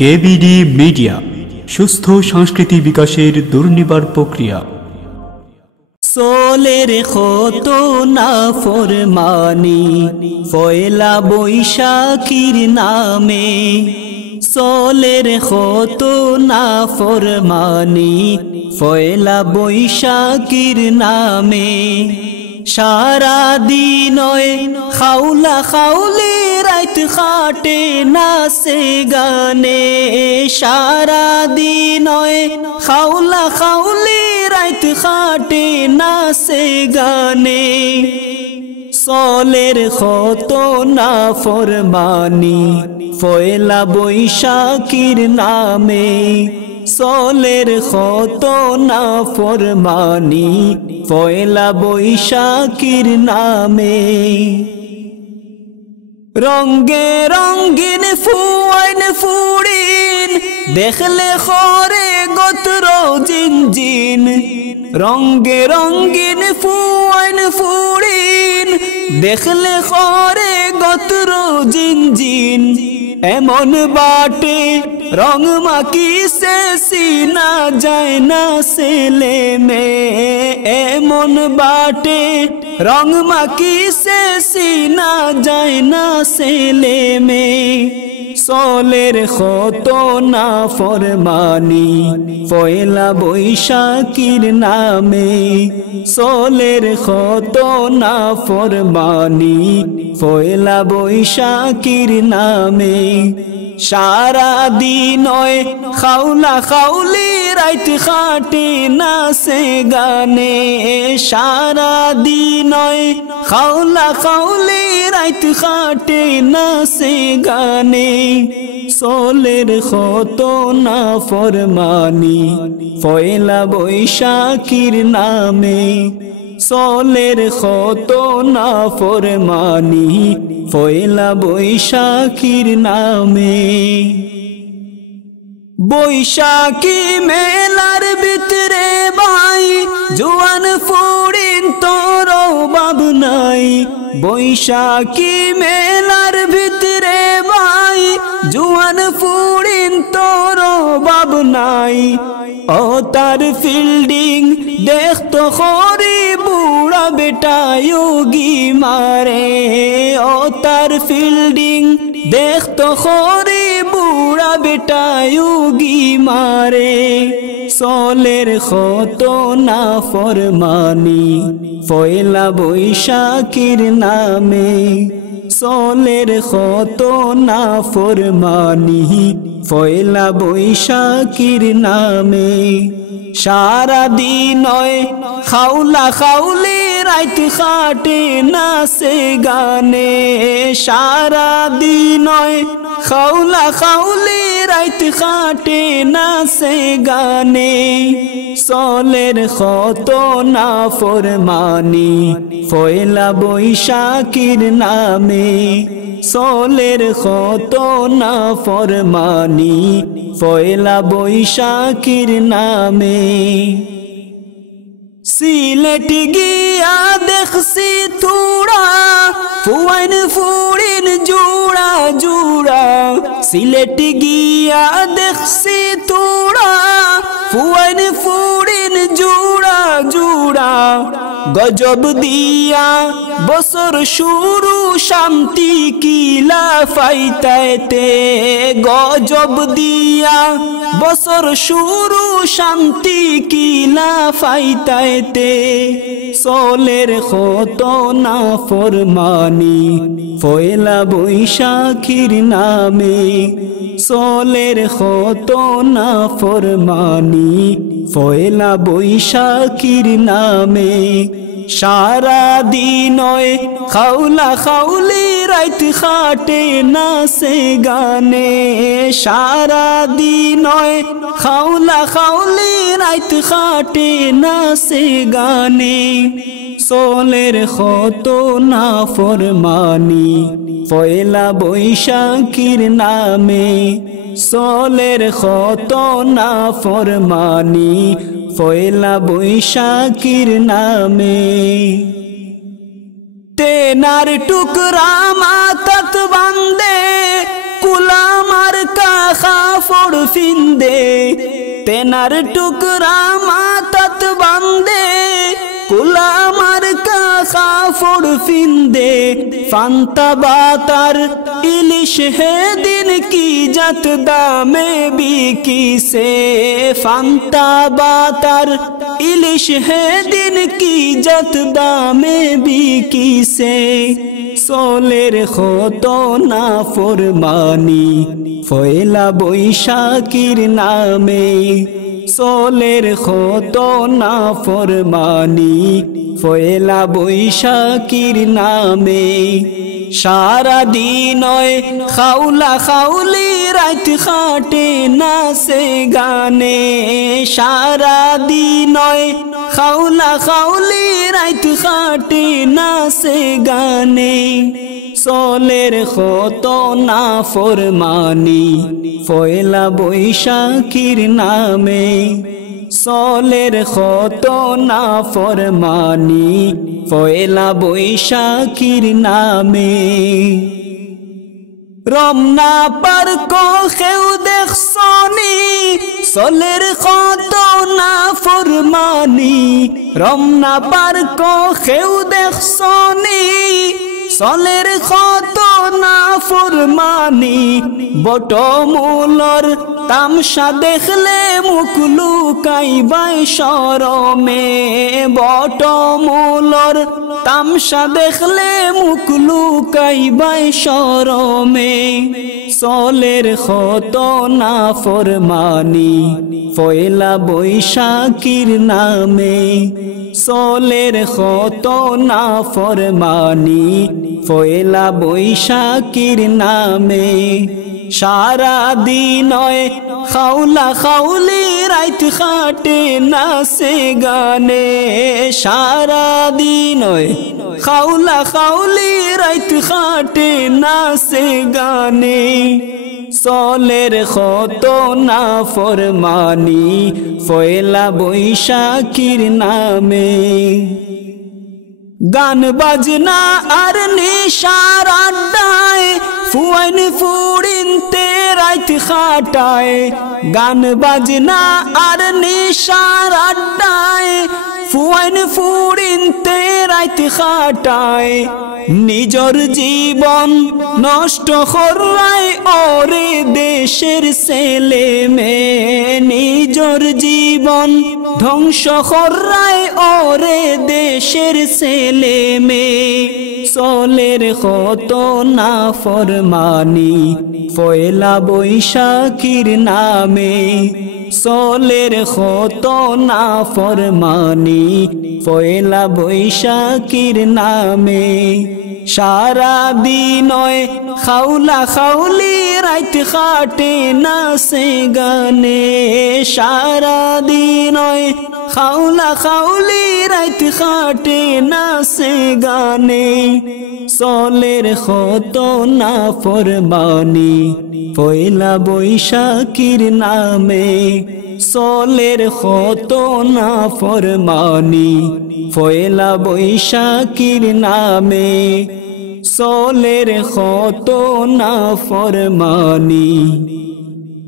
KBD media সুস্থ সংস্কৃতি বিকাশের দুর্নিবার প্রক্রিয়া। সোলের ক্ষত না ফরমানি পয়লা বৈশাখীর নামে, সোলের ক্ষত না ফরমানি পয়লা বৈশাখীর নামে। সারা দিন খাউলা খাউলি রাত খাটে নাচে গানে, সারা দিন খাউলা খাউলি রাত খাটে নাচে গানে। সোলের ক্ষত না ফরমানি পয়লা বৈশাখীর নামে, সোলের ক্ষত না ফরমানি পয়লা বৈশাখীর নামে। রঙ্গে রঙ্গিন ফুয়াইন ফুড়িন দেখলে খরে গোত্র জিনজিন, রঙ্গে রঙ্গিন ফুয়াইন ফুড়িন দেখলে খরে গোত্র জিনজিন। এমন বাটে রং মাকিছে সিনা যায় না ছেলে মেয়ে, এমন বাটে রং মাকিছে সিনা যায় না ছেলে মেয়ে। সোলের ক্ষত না ফরমানি পয়লা বৈশাখীর নামে, সোলের ক্ষত না ফরমানি পয়লা বৈশাখীর নামে। সারা দিন খাউলা খাউলি রাত খাটে নাচে গানে, সারা দিন খাউলা খাউলি রাত খাটে নাচে গানে। সোলের ক্ষত না ফরমানি পয়লা বৈশাখীর নামে, সোলের ক্ষত না ফরমানি পয়লা বৈশাখীর নামে। বৈশাখী মেলার ভিতরে ভাই জোয়ান ফুড়িন তোর বাব নাই, বৈশাখী মেলার ভিতরে ভাই জোয়ান ফুড়িন তোর বাব নাই। ও তার ফিল্ডিং দেখতো খরি বুড়া বেটা যোগী মারে, ও তার ফিল্ডিং দেখতো খরি বুড়া বেটা যোগী মারে। সোলের ক্ষত না ফরমানি পয়লা বৈশাখীর নামে, সোলের ক্ষত না ফরমানি পয়লা বৈশাখীর নামে। সারা দিন খাউলা খাউলি রাত খাটে নাচে গানে, সারা দিন খাউলা খাউলি রাত খাটে নাচে গানে। সোলের ক্ষত না ফরমানি পয়লা বৈশাখীর নামে, সোলের ক্ষত না ফরমানি পয়লা বৈশাখীর নামে। সিলেট গিয়া দেখছি থুড়া ফুয়াইন ফুড়িন জুড়া জুড়া, সিলেট গিয়া দেখছি থুড়া ফুয়াইন ফুড়িন জুড়া জুড়া। গজব দিয়া বছর শুরু শান্তি কিলা ফাইতাইতে, গজব দিয়া বছর শুরু শান্তি কিলা ফাইতাইতে। সোলের ক্ষত না ফরমানি পয়লা বৈশাখীর নামে, সোলের ক্ষত না ফরমানি পয়লা বৈশাখীর নামে। সারা দিন খাউলা খাউলি রাত খাটে নাচে গানে, সারা দিন খাউলা খাউলি রাত খাটে নাচে গানে। সোলের ক্ষত না ফরমানি পয়লা বৈশাখীর নামে, সোলের ক্ষত না ফরমানি পয়লা বৈশাখীর নামে। তেনার টুকরা মাথাত বান্ধে কুলামার কাখা কাপড় ফিন্দে তেনার টুকরা মাথাত বান্দে কুলা মার্কা কাপড় ফিন্দে ফান্তা বাতার ইলিশ হে দিন কি জাত দামে বিকিছে ফান্তা বাতার ইলিশ হে দিন কি জাত দামে বিকিছে সোলের খত না ফরমানি ফয়লা বৈশাখীর নামে সোলের খত না ফরমানি ফয়লা বৈশাখীর নামে সারা দিন খাউলা খাউলি রাত খাটে নাচে গানে সারা দিন খাউলা খাউলি রাত খাটে নাচে গানে সোলের খত না ফরমানি ফয়লা বৈশাখীর নামে সোলের খত না ফরমানি ফয়লা বৈশাখীর নামে রমনা পার কেউ দেখছনি সোলের খত না ফরমানি রমনা পার কেউ দেখছনি সোলের খত না ফরমানি বটমূলর তামসা দেখলে মুখ লুকাইবাই শরমে বটমূলর তামসা দেখলে মুখ লুকাইবাই শরমে সোলের খত না ফরমানি ফয়লা বৈশাখীর নামে সোলের খত না ফরমানি ফয়লা বৈশাখীর নামে সারা দিন খাউলা খাউলি রাত খাটে নাচে গানে সারা দিন খাউলা খাউলি রাত খাটে নাচে গানে সোলের খত না ফরমানি ফয়লা বৈশাখীর নামে গান বাজনা আর নেশার আড্ডায় ফুয়াইন ফুড়িনতে রাত খাটায় গান বাজনা আর নেশার আড্ডায় ফুয়াইন ফুড়িনতে রাত খাটায় নিজর জীবন নষ্ট করায় ওরে দেশের ছেলে মেয়ে নিজর জীবন ধ্বংস করায় ওরে দেশের ছেলে মেয়ে সোলের খত না ফরমানি ফয়লা বৈশাখীর নামে সোলের খত না ফরমানি ফয়লা বৈশাখীর নামে সারা দিন খাউলা খাউলি রাত খাটে নাচে গানে সারা দিন খাউলা খাউলি রাত খাটে নাচে গানে সোলের খত না ফরমানি ফয়লা বৈশাখীর নামে সোলের খত না ফরমানি ফয়লা বৈশাখীর নামে সোলের খত না ফরমানি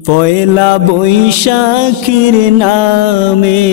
ফয়লা বৈশাখীর নামে।